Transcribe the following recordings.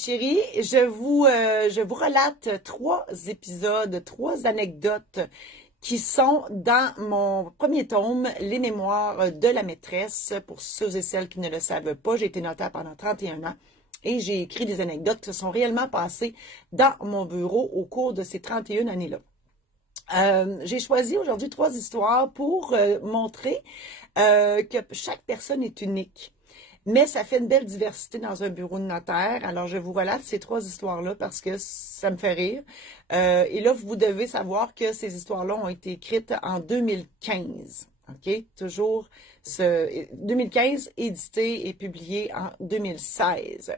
chéris, je vous relate 3 épisodes, 3 anecdotes qui sont dans mon premier tome, Les Mémoires de la maîtresse. Pour ceux et celles qui ne le savent pas, j'ai été notaire pendant 31 ans et j'ai écrit des anecdotes qui se sont réellement passées dans mon bureau au cours de ces 31 années-là. J'ai choisi aujourd'hui 3 histoires pour montrer que chaque personne est unique. Mais ça fait une belle diversité dans un bureau de notaire. Alors, je vous relate ces 3 histoires-là parce que ça me fait rire. Et là, vous devez savoir que ces histoires-là ont été écrites en 2015. OK? Toujours 2015, édité et publié en 2016.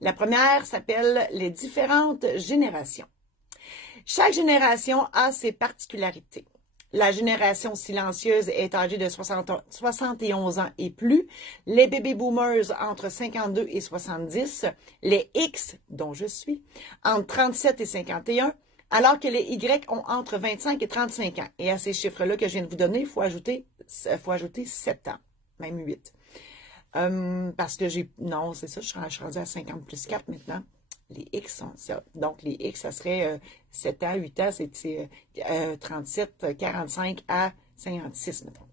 La première s'appelle « Les différentes générations ». Chaque génération a ses particularités. La génération silencieuse est âgée de 71 ans et plus. Les baby boomers entre 52 et 70. Les X, dont je suis, entre 37 et 51. Alors que les Y ont entre 25 et 35 ans. Et à ces chiffres-là que je viens de vous donner, il faut ajouter 7 ans, même 8. Parce que non, c'est ça, je suis rendue à 50 plus 4 maintenant. Les X sont ça. Donc, les X, ça serait 7 ans, 8 ans, c'est 37, 45 à 56, mettons.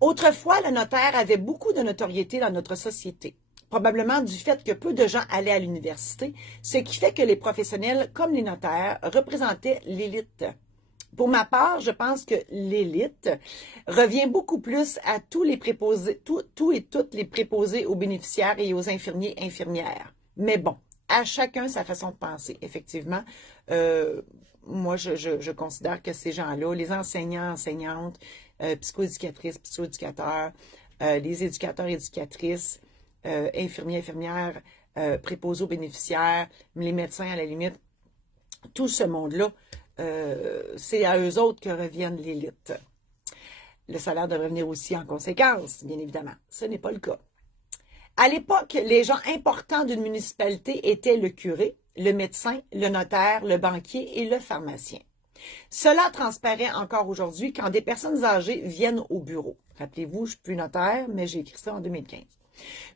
Autrefois, le notaire avait beaucoup de notoriété dans notre société, probablement du fait que peu de gens allaient à l'université, ce qui fait que les professionnels, comme les notaires, représentaient l'élite. Pour ma part, je pense que l'élite revient beaucoup plus à tous les préposés, tous et toutes les préposés aux bénéficiaires et aux infirmiers et infirmières. Mais bon, à chacun sa façon de penser, effectivement. Moi, je considère que ces gens-là, les enseignants, enseignantes, psychoéducatrices, psychoéducateurs, les éducateurs, éducatrices, infirmiers, infirmières, préposés aux bénéficiaires, les médecins à la limite, tout ce monde-là, c'est à eux autres que reviennent l'élite. Le salaire devrait venir aussi en conséquence, bien évidemment. Ce n'est pas le cas. À l'époque, les gens importants d'une municipalité étaient le curé, le médecin, le notaire, le banquier et le pharmacien. Cela transparaît encore aujourd'hui quand des personnes âgées viennent au bureau. Rappelez-vous, je ne suis plus notaire, mais j'ai écrit ça en 2015.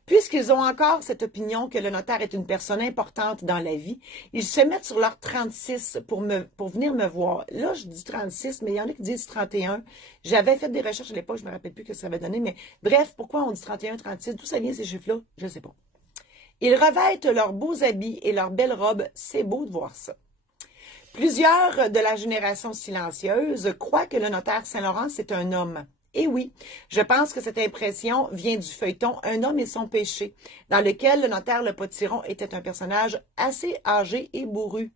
Puisqu'ils ont encore cette opinion que le notaire est une personne importante dans la vie, ils se mettent sur leur 36 pour venir me voir. Là, je dis 36, mais il y en a qui disent 31. J'avais fait des recherches à l'époque, je ne me rappelle plus ce que ça avait donné, mais bref, pourquoi on dit 31, 36? D'où ça vient ces chiffres-là? Je ne sais pas. Ils revêtent leurs beaux habits et leurs belles robes. C'est beau de voir ça. Plusieurs de la génération silencieuse croient que le notaire Saint-Laurent, c'est un homme. Et oui, je pense que cette impression vient du feuilleton Un homme et son péché, dans lequel le notaire Le Potiron était un personnage assez âgé et bourru.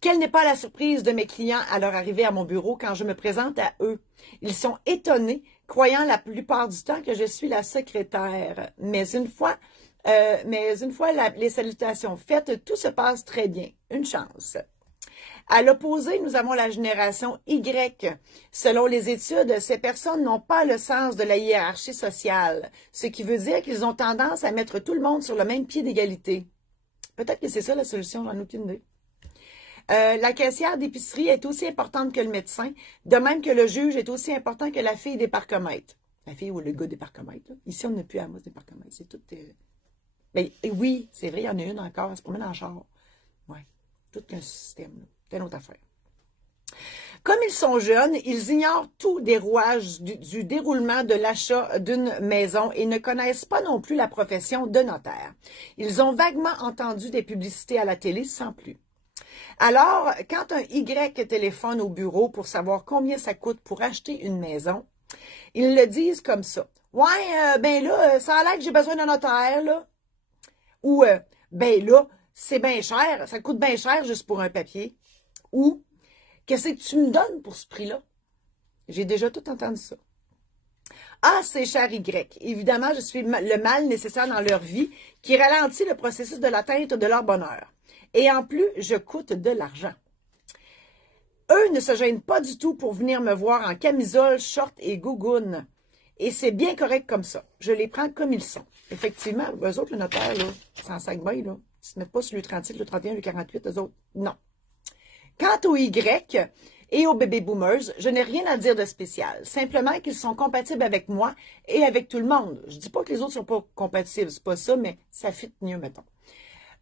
Quelle n'est pas la surprise de mes clients à leur arrivée à mon bureau quand je me présente à eux. Ils sont étonnés, croyant la plupart du temps que je suis la secrétaire. Mais une fois les salutations faites, tout se passe très bien. Une chance. À l'opposé, nous avons la génération Y. Selon les études, ces personnes n'ont pas le sens de la hiérarchie sociale, ce qui veut dire qu'ils ont tendance à mettre tout le monde sur le même pied d'égalité. Peut-être que c'est ça la solution, j'en ai aucune idée. La caissière d'épicerie est aussi importante que le médecin, de même que le juge est aussi important que la fille des parcomètres. La fille ou le gars des parcomètres. Là. Ici, on n'a plus à moi des parcomètres. C'est tout... Mais oui, c'est vrai, il y en a une encore, elle se promène en char. Oui, tout un système, là. C'est une autre affaire. Comme ils sont jeunes, ils ignorent tout des rouages du déroulement de l'achat d'une maison et ne connaissent pas non plus la profession de notaire. Ils ont vaguement entendu des publicités à la télé sans plus. Alors, quand un Y téléphone au bureau pour savoir combien ça coûte pour acheter une maison, ils le disent comme ça. « Ouais, ben là, ça a l'air que j'ai besoin d'un notaire, là. » Ou « Ben là, c'est bien cher, ça coûte bien cher juste pour un papier. » Ou « Qu'est-ce que tu me donnes pour ce prix-là? » J'ai déjà tout entendu ça. Ah, c'est cher Y. Évidemment, je suis le mal nécessaire dans leur vie qui ralentit le processus de l'atteinte de leur bonheur. Et en plus, je coûte de l'argent. Eux ne se gênent pas du tout pour venir me voir en camisole, short et gougoune. Et c'est bien correct comme ça. Je les prends comme ils sont. Effectivement, eux autres, le notaire, là, c'est en sac bain, là. Ils ne se mettent pas sur le 37, le 31, le 48, eux autres. Non. Quant au Y, Et aux baby boomers, je n'ai rien à dire de spécial. Simplement qu'ils sont compatibles avec moi et avec tout le monde. Je dis pas que les autres sont pas compatibles, c'est pas ça, mais ça fit mieux, mettons.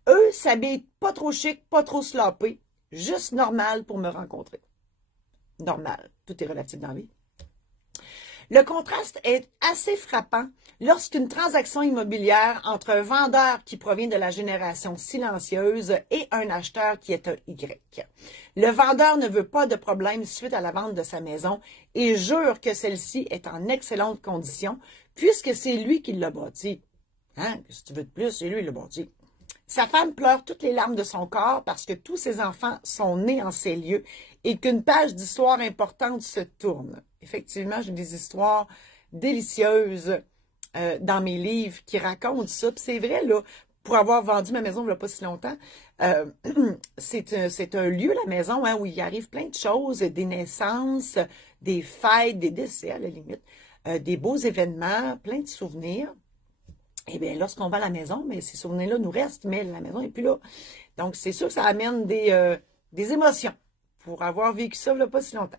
Eux s'habillent pas trop chic, pas trop sloppés, juste normal pour me rencontrer. Normal, tout est relatif dans la vie. Le contraste est assez frappant lorsqu'une transaction immobilière entre un vendeur qui provient de la génération silencieuse et un acheteur qui est un Y. Le vendeur ne veut pas de problème suite à la vente de sa maison et jure que celle-ci est en excellente condition puisque c'est lui qui l'a bâtie. Hein? Si tu veux de plus, c'est lui qui l'a bâti. Sa femme pleure toutes les larmes de son corps parce que tous ses enfants sont nés en ces lieux et qu'une page d'histoire importante se tourne. Effectivement, j'ai des histoires délicieuses dans mes livres qui racontent ça. Puis c'est vrai, là, pour avoir vendu ma maison il n'y a pas si longtemps, c'est un lieu, la maison, hein, où il arrive plein de choses, des naissances, des fêtes, des décès à la limite, des beaux événements, plein de souvenirs. Eh bien, lorsqu'on va à la maison, mais ces souvenirs-là nous restent, mais la maison n'est plus là. Donc, c'est sûr que ça amène des émotions pour avoir vécu ça il n'y a pas si longtemps.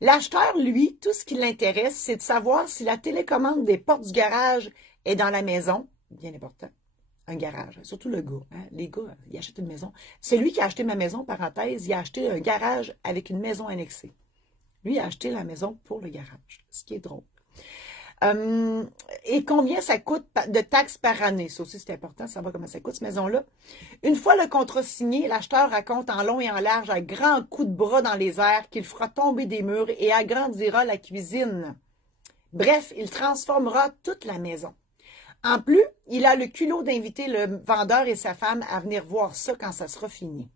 L'acheteur, lui, tout ce qui l'intéresse, c'est de savoir si la télécommande des portes du garage est dans la maison. Bien important. Un garage. Surtout le gars. Hein? Les gars, ils achètent une maison. C'est lui qui a acheté ma maison, parenthèse, il a acheté un garage avec une maison annexée. Lui, il a acheté la maison pour le garage, ce qui est drôle. Et combien ça coûte de taxes par année. Ça aussi, c'est important de savoir comment ça coûte, cette maison-là. Une fois le contrat signé, l'acheteur raconte en long et en large à grands coups de bras dans les airs qu'il fera tomber des murs et agrandira la cuisine. Bref, il transformera toute la maison. En plus, il a le culot d'inviter le vendeur et sa femme à venir voir ça quand ça sera fini.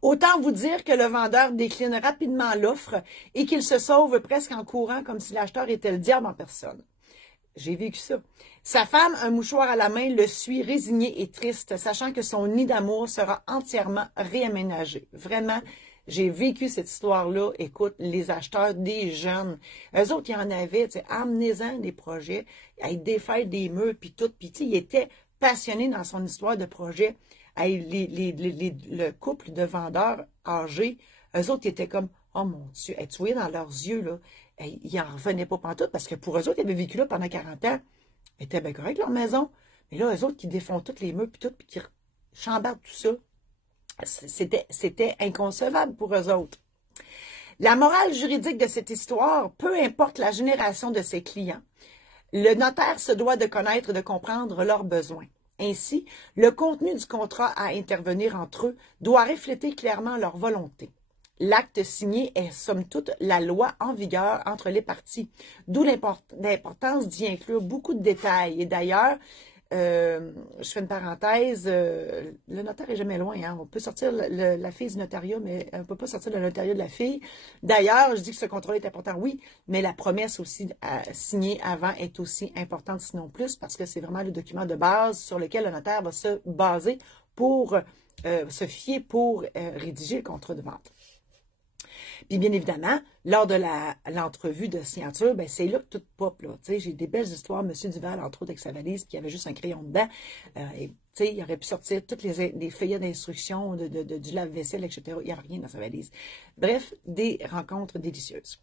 Autant vous dire que le vendeur décline rapidement l'offre et qu'il se sauve presque en courant comme si l'acheteur était le diable en personne. J'ai vécu ça. Sa femme, un mouchoir à la main, le suit résigné et triste, sachant que son nid d'amour sera entièrement réaménagé. Vraiment, j'ai vécu cette histoire-là. Écoute, les acheteurs, des jeunes, eux autres, ils en avaient, tu sais, amenez-en des projets, à défaire des murs, puis tout. Puis, tu sais, il était passionné dans son histoire de projet. Le couple de vendeurs âgés, eux autres, ils étaient comme, oh mon Dieu, tu voyais dans leurs yeux, là, ils n'en revenaient pas pantoute, parce que pour eux autres, ils avaient vécu là pendant 40 ans. Ils étaient bien corrects, leur maison. Mais là, eux autres, qui défont tous les murs, puis tout, puis qui chambardent tout ça, c'était inconcevable pour eux autres. La morale juridique de cette histoire, peu importe la génération de ses clients, le notaire se doit de connaître et de comprendre leurs besoins. Ainsi, le contenu du contrat à intervenir entre eux doit refléter clairement leur volonté. L'acte signé est somme toute la loi en vigueur entre les parties, d'où l'importance d'y inclure beaucoup de détails. Et d'ailleurs, je fais une parenthèse, le notaire est jamais loin, hein? On peut sortir la fille du notariat, mais on ne peut pas sortir le notariat de la fille. D'ailleurs, je dis que ce contrôle est important, oui, mais la promesse aussi signée avant est aussi importante, sinon plus, parce que c'est vraiment le document de base sur lequel le notaire va se baser pour se fier pour rédiger le contrat de vente. Puis bien évidemment, lors de l'entrevue de signature, ben c'est là que tout pop. J'ai des belles histoires. Monsieur Duval, entre autres, avec sa valise, qui avait juste un crayon dedans. Il aurait pu sortir toutes les feuillets d'instructions du lave-vaisselle, etc. Il n'y a rien dans sa valise. Bref, des rencontres délicieuses.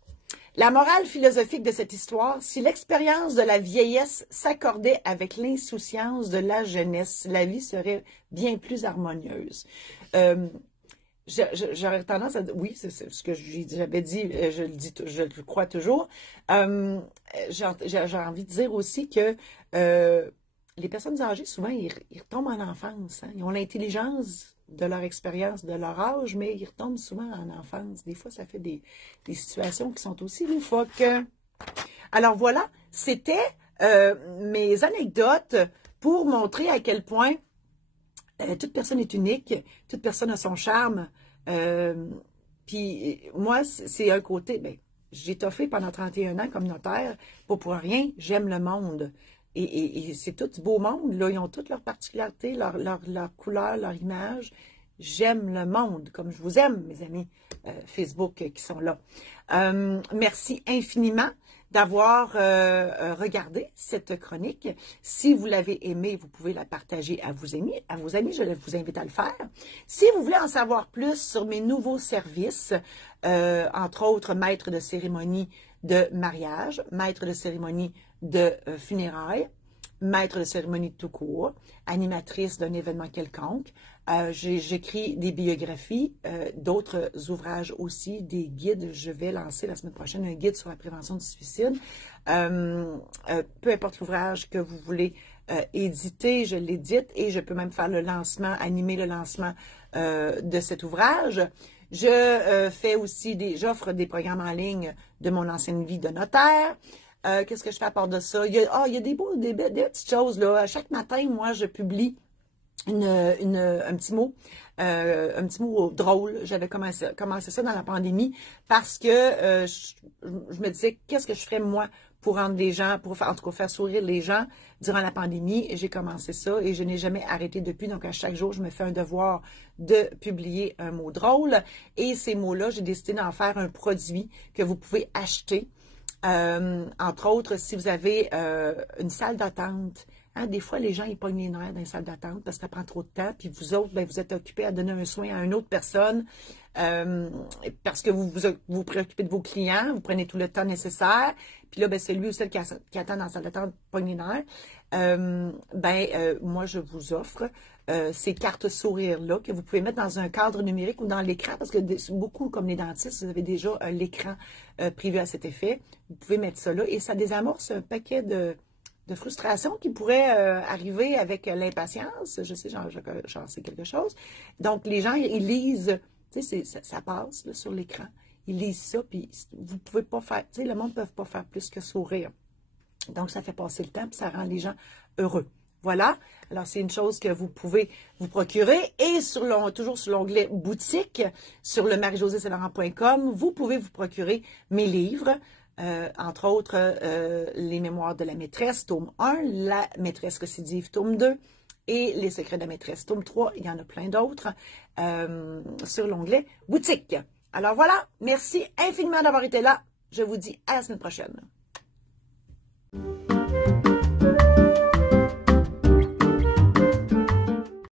La morale philosophique de cette histoire, si l'expérience de la vieillesse s'accordait avec l'insouciance de la jeunesse, la vie serait bien plus harmonieuse. J'aurais tendance à dire, oui, c'est ce que j'avais dit, je le crois toujours. J'ai envie de dire aussi que les personnes âgées, souvent, ils retombent en enfance. Hein. Ils ont l'intelligence de leur expérience, de leur âge, mais ils retombent souvent en enfance. Des fois, ça fait des situations qui sont aussi loufoques. Alors voilà, c'était mes anecdotes pour montrer à quel point toute personne est unique, toute personne a son charme. Puis moi, c'est un côté, ben, j'ai toffé pendant 31 ans comme notaire, pas pour rien, j'aime le monde. Et c'est tout du beau monde, là, ils ont toutes leurs particularités, leur couleur, leur image. J'aime le monde, comme je vous aime, mes amis Facebook qui sont là. Merci infiniment d'avoir regardé cette chronique. Si vous l'avez aimée, vous pouvez la partager à vos amis. Je vous invite à le faire. Si vous voulez en savoir plus sur mes nouveaux services, entre autres maître de cérémonie de mariage, maître de cérémonie de funérailles, maître de cérémonie de tout court, animatrice d'un événement quelconque. J'écris des biographies, d'autres ouvrages aussi, des guides. Je vais lancer la semaine prochaine un guide sur la prévention du suicide. Peu importe l'ouvrage que vous voulez éditer, je l'édite et je peux même faire le lancement, animer le lancement de cet ouvrage. Je fais aussi j'offre des programmes en ligne de mon ancienne vie de notaire. Qu'est-ce que je fais à part de ça? Il y a des petites choses, là. Chaque matin, moi, je publie un petit mot drôle. J'avais commencé ça dans la pandémie parce que je me disais, qu'est-ce que je ferais, moi, pour rendre les gens, en tout cas, faire sourire les gens durant la pandémie. Et j'ai commencé ça et je n'ai jamais arrêté depuis. Donc, à chaque jour, je me fais un devoir de publier un mot drôle. Et ces mots-là, j'ai décidé d'en faire un produit que vous pouvez acheter. Entre autres, si vous avez une salle d'attente, hein, des fois, les gens, ils pognent les nerfs dans les salles d'attente parce que ça prend trop de temps, puis vous autres, ben, vous êtes occupés à donner un soin à une autre personne parce que vous vous préoccupez de vos clients, vous prenez tout le temps nécessaire, puis là, ben, celui ou celle qui attend dans la salle d'attente pogne les nerfs. Moi, je vous offre ces cartes sourires-là que vous pouvez mettre dans un cadre numérique ou dans l'écran, parce que beaucoup, comme les dentistes, vous avez déjà l'écran prévu à cet effet. Vous pouvez mettre ça là et ça désamorce un paquet de frustration qui pourrait arriver avec l'impatience. Je sais, j'en sais quelque chose. Donc, les gens, ils lisent, tu sais, ça passe là, sur l'écran. Ils lisent ça, puis vous pouvez pas faire, tu sais, le monde ne peut pas faire plus que sourire. Donc, ça fait passer le temps, puis ça rend les gens heureux. Voilà. Alors, c'est une chose que vous pouvez vous procurer. Et toujours sur l'onglet boutique, sur le marie-josée-saint-laurent.com, vous pouvez vous procurer mes livres. Entre autres, Les Mémoires de la maîtresse, tome 1, La maîtresse récidive, tome 2, et Les secrets de la maîtresse, tome 3. Il y en a plein d'autres sur l'onglet boutique. Alors voilà, merci infiniment d'avoir été là. Je vous dis à la semaine prochaine.